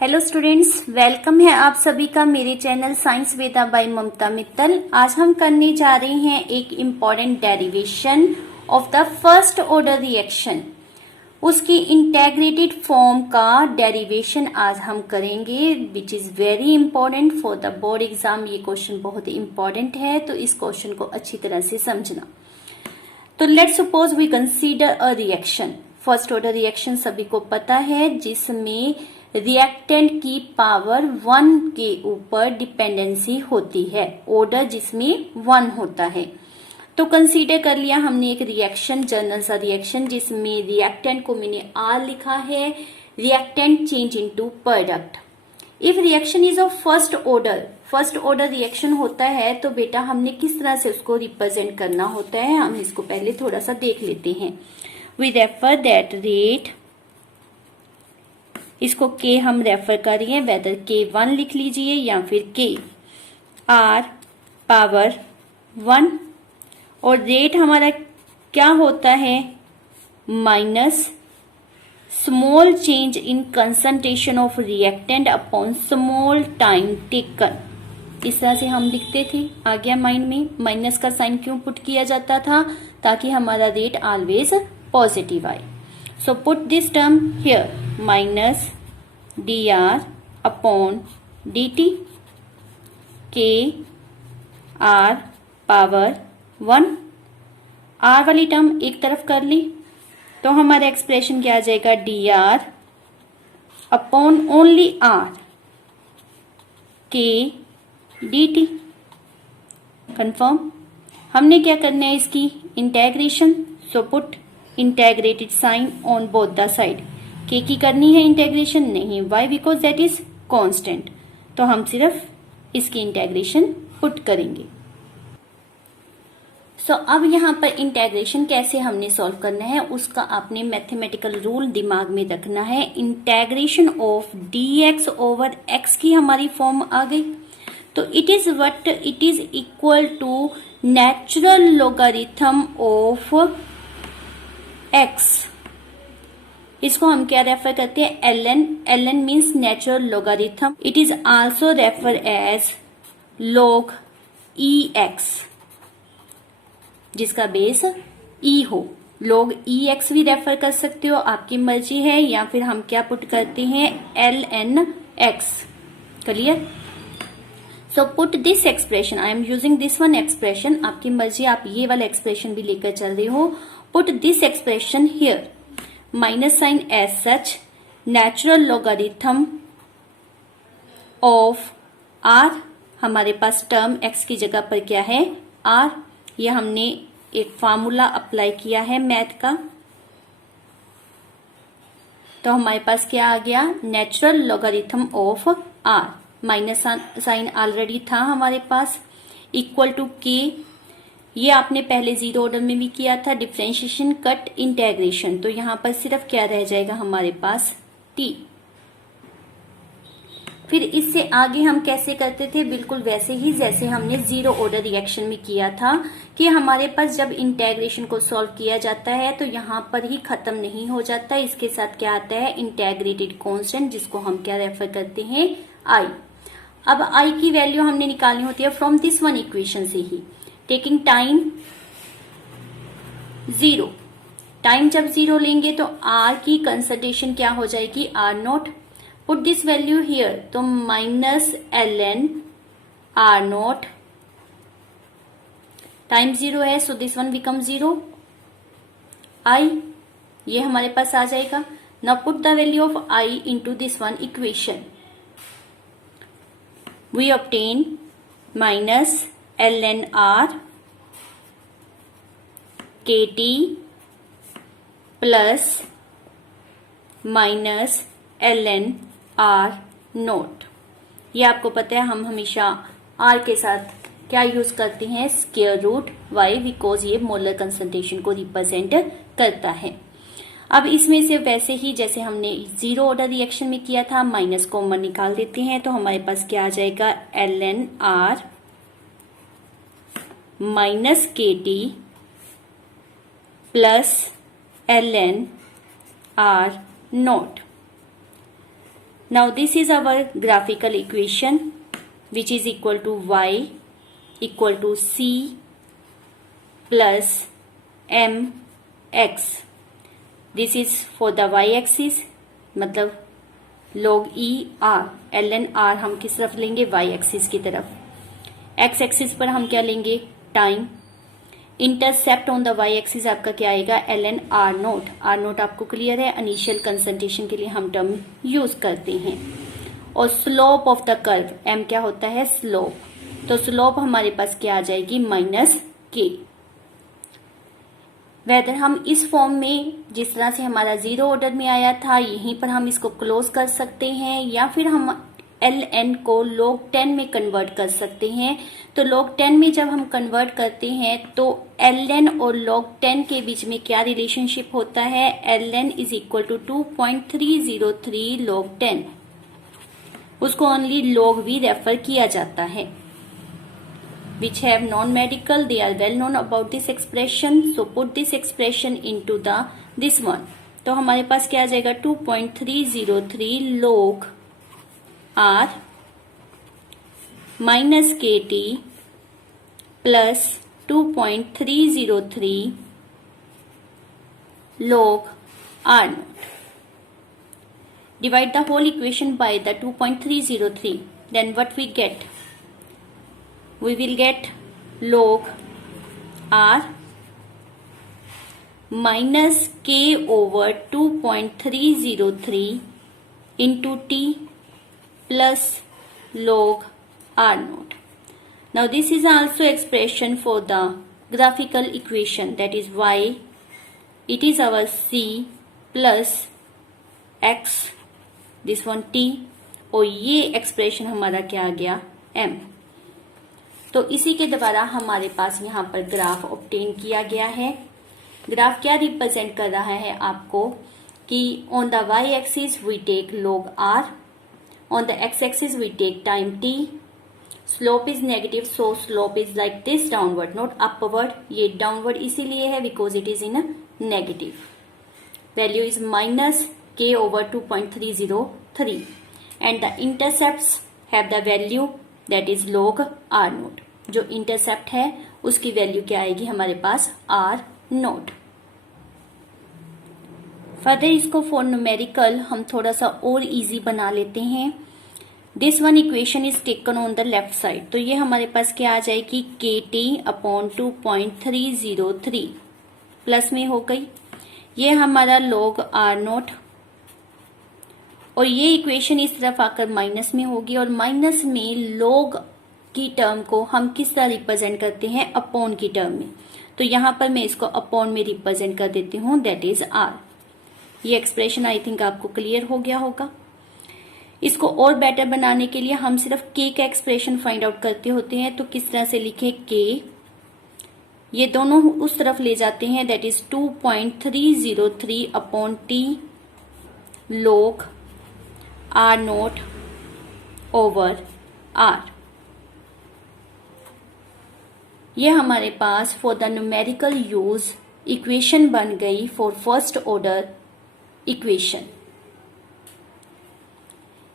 Hello students, welcome है आप सभी का मेरे चैनल साइंस वेदा बाय ममता मित्तल। आज हम करने जा रहे हैं एक important derivation of the first order reaction. उसकी इंटेग्रेटेड फॉर्म का डेरिवेशन आज हम करेंगे, which is very important for the board exam. ये क्वेश्चन बहुत इंपॉर्टेंट है, तो इस क्वेश्चन को अच्छी तरह से समझना। तो let's suppose we consider a reaction. First order reaction सभी को पता है, जिसमें रिएक्टेंट की पावर 1 के ऊपर डिपेंडेंसी होती है, ऑर्डर जिसमें 1 होता है। तो कंसीडर कर लिया हमने एक रिएक्शन, जनरल सा रिएक्शन, जिसमें रिएक्टेंट को मैंने R लिखा है, reactant change into product. If reaction is of first order reaction होता है, तो बेटा हमने किस तरह से उसको रिप्रेजेंट करना होता है, हम इसको पहले थोड़ा सा देख लेते हैं। वी रेफर दैट रेट, इसको K हम रेफर कर रहे हैं, वेदर K1 लिख लीजिए या फिर K R पावर 1, और रेट हमारा क्या होता है, minus small change in concentration of reactant upon small time taken. इस तरह से हम लिखते थे। आ गया माइंड में, माइनस का साइन क्यों पुट किया जाता था, ताकि हमारा रेट ऑलवेज पॉजिटिव आए। So put this term here, minus dr upon dt, k r power 1। r वाली टर्म एक तरफ कर ली, तो हमारा एक्सप्रेशन क्या आ जाएगा, dr upon only r k dt। Confirm. हमने क्या करना है, इसकी integration. So put integrated sign on both the side. K की करनी है इंटेग्रेशन, नहीं, Y, because that is constant. तो हम सिर्फ इसकी इंटेग्रेशन पुट करेंगे। सो अब यहाँ पर इंटेग्रेशन कैसे हमने सॉल्व करना है, उसका आपने मैथमेटिकल रूल दिमाग में रखना है। Integration of dx over x की हमारी फॉर्म आ गई, तो it is equal to natural logarithm of x। इसको हम क्या रेफर करते हैं, ln means natural logarithm. It is also refer as log ex, जिसका बेस e हो। log ex भी रेफर कर सकते हो, आपकी मर्जी है, या फिर हम क्या पुट करते हैं, ln x। Clear. So put this expression, I am using this one expression, आपकी मर्जी, आप ये वाला एक्सप्रेशन भी लेकर चल रहे हो। Put this expression here, minus sign as such, natural logarithm of r। हमारे पास टर्म x की जगह पर क्या है, r। ये हमने एक फार्मूला अप्लाई किया है मैथ का, तो हमारे पास क्या आ गया, natural logarithm of r। Minus sign already था हमारे पास, इक्वल टू k। ये आपने पहले जीरो ऑर्डर में भी किया था, डिफरेंशिएशन कट इंटेग्रेशन। तो यहां पर सिर्फ क्या रह जाएगा हमारे पास, t। फिर इससे आगे हम कैसे करते थे, बिल्कुल वैसे ही जैसे हमने जीरो ऑर्डर रिएक्शन में किया था, कि हमारे पास जब इंटेग्रेशन को सॉल्व किया जाता है तो यहां पर ही खत्म नहीं हो जाता, इसके साथ क्या आता है, इंटेग्रेटेड कांस्टेंट, जिसको हम क्या रेफर करते हैं, i। अब i की वैल्यू हमने निकालनी होती है फ्रॉम दिस वन इक्वेशन से ही, टेकिंग टाइम 0। टाइम जब 0 लेंगे तो r की कंसंट्रेशन क्या हो जाएगी, r0। Put this value here, तो माइनस ln r0। टाइम 0 है, so this one become 0, i। ये हमारे पास आ जाएगा। Now put the value of i into this one equation. We obtain minus ln r kt plus minus ln r naught. ये आपको पता है, हम हमेशा r के साथ क्या यूज करते हैं, स्क्वायर रूट। वाई, बिकॉज ये मोलर कंसंट्रेशन को रिप्रेजेंट करता है। अब इसमें से वैसे ही जैसे हमने जीरो ऑर्डर रिएक्शन में किया था, माइनस कॉमन निकाल देते हैं, तो हमारे पास क्या आ जाएगा, ln r minus kt plus ln r note. Now this is our graphical equation which is equal to y equal to c plus mx. This is for the y axis, मतलब log e r ln r हम किस तरफ लेंगे, y axis की तरफ. x axis पर हम क्या लेंगे, time. Intercept on the y axis आपका क्या आएगा, ln r note. r note आपको क्लियर है, इनिशियल कंसंट्रेशन के लिए हम टर्म यूज करते हैं. और slope of the curve, m क्या होता है, स्लोप. तो स्लोप हमारे पास क्या आ जाएगी, माइनस के. वेदर हम इस फॉर्म में, जिस तरह से हमारा जीरो ऑर्डर में आया था, यहीं पर हम इसको क्लोज कर सकते हैं, या फिर हम ln को log 10 में कन्वर्ट कर सकते हैं. तो log 10 में जब हम कन्वर्ट करते हैं तो ln और log 10 के बीच में क्या रिलेशनशिप होता है, ln is equal to 2.303 log 10. उसको ओनली log भी रेफर किया जाता है. which have non-medical, they are well known about this expression. So put this expression into this one. तो हमारे पास क्या आ जाएगा, 2.303 log r माइनस के T plus 2.303 log r naught. Divide the whole equation by the 2.303. Then what we get? We will get log r minus k over 2.303 into t plus log r naught. Now this is also expression for the graphical equation, that is y, it is our c plus x, this one t, और ये expression हमारा क्या आ गया, m. तो इसी के द्वारा हमारे पास यहाँ पर ग्राफ ऑब्टेन किया गया है. ग्राफ क्या रिप्रेजेंट कर रहा है आपको, कि on the y axis we take log r, on the x axis we take time t, slope is negative so slope is like this, downward not upward. ये downward इसीलिए है because it is in a negative. Value is minus k over 2.303 and the intercepts have the value that is log r naught. जो intercept है उसकी value क्या आएगी हमारे पास, r naught. Further इसको फॉर न्यूमेरिकल हम थोड़ा सा और इजी बना लेते हैं. This one equation is taken on the left side. तो ये हमारे पास क्या आ जाएगी, के टी अपॉन 2.303 प्लस में हो गई. ये हमारा log r नोट, और ये इक्वेशन इस तरफ आकर माइनस में होगी, और माइनस में log की टर्म को हम किस तरह रिप्रेजेंट करते हैं, अपॉन की टर्म में. तो यहां पर मैं इसको अपॉन में रिप्रेजेंट कर देती हूं, दैट इज r. ये एक्सप्रेशन आई थिंक आपको क्लियर हो गया होगा. इसको और बेटर बनाने के लिए हम सिर्फ k का एक्सप्रेशन फाइंड आउट करते होते हैं. तो किस तरह से लिखें, k ये दोनों उस तरफ ले जाते हैं, that is 2.303 upon T log r naught over r. ये हमारे पास for the numerical use equation बन गई फॉर फर्स्ट ऑर्डर इक्वेशन.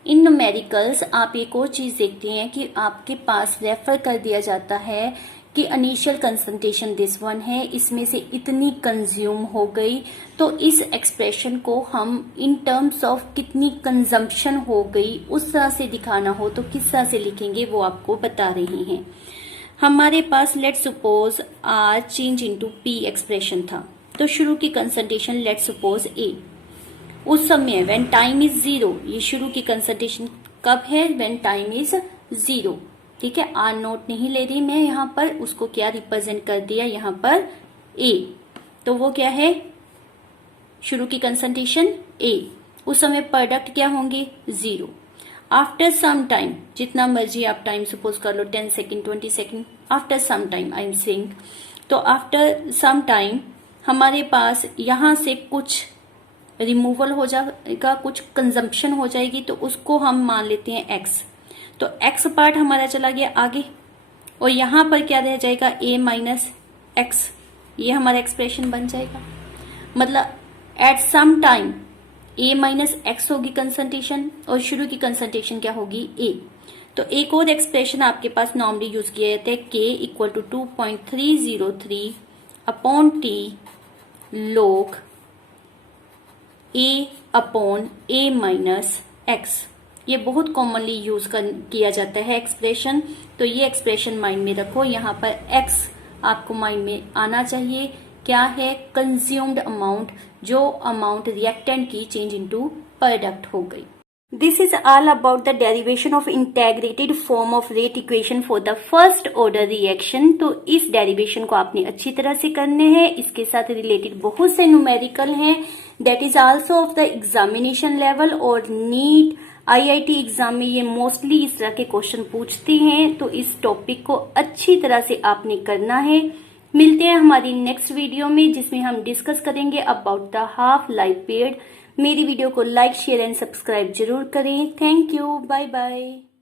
इन न्यूमेरिकल्स आप एक और चीज देखते हैं कि आपके पास रेफर कर दिया जाता है कि इनिशियल कंसंट्रेशन दिस वन है, इसमें से इतनी कंज्यूम हो गई. तो इस एक्सप्रेशन को हम इन टर्म्स ऑफ कितनी कंजम्पशन हो गई उस तरह से दिखाना हो तो किस तरह से लिखेंगे वो आपको बता रहे हैं. हमारे पास let suppose r change into p expression था. तो शुरू की कंसंट्रेशन लेट सपोज ए. उस समय व्हेन टाइम इज 0, ये शुरू की कंसंट्रेशन कब है, व्हेन टाइम इज 0. ठीक है, आर नोट नहीं ले रही मैं यहाँ पर, उसको क्या रिप्रेजेंट कर दिया यहाँ पर ए. तो वो क्या है, शुरू की कंसंट्रेशन ए. उस समय प्रोडक्ट क्या होंगे, 0. आफ्टर सम टाइम, जितना मर्जी आप टाइम सपोज कर लो, 10 second 20 second, after some time I am saying. तो आफ्टर सम टाइम हमारे पास यहाँ से कुछ रिमूवल हो जाएगा, कुछ कंजम्पशन हो जाएगी, तो उसको हम मान लेते हैं x. तो x पार्ट हमारा चला गया आगे, और यहां पर क्या रह जाएगा, a माइनस एक्स. ये हमारा एक्सप्रेशन बन जाएगा. मतलब at some time a minus x होगी कंसंट्रेशन और शुरू की कंसंट्रेशन क्या होगी a। तो एक और एक्सप्रेशन आपके पास नॉर्मली यूज किया जाता है k equal to 2.303 upon t log a upon a minus x. ये बहुत कॉमनली यूज किया जाता है एक्सप्रेशन। तो ये एक्सप्रेशन माइंड में रखो, यहाँ पर x आपको माइंड में आना चाहिए। क्या है? कंज्यूम्ड अमाउंट, जो अमाउंट रिएक्टेंट की चेंज इनटू प्रोडक्ट हो गई। This is all about the derivation of integrated form of rate equation for the first order reaction. तो इस डेरिवेशन को आपने अच्छी तरह से करने हैं। इसके साथ रिलेटेड बहुत से न्यूमेरिकल हैं, that is also of the examination level. और नीट IIT एग्जाम में ये मोस्टली इस तरह के क्वेश्चन पूछते हैं। तो इस टॉपिक को अच्छी तरह से आपने करना है। मिलते हैं हमारी नेक्स्ट वीडियो में, जिसमें हम डिस्कस करेंगे about the half life period. मेरी वीडियो को लाइक, शेयर एंड सब्सक्राइब जरूर करें। Thank you, bye bye.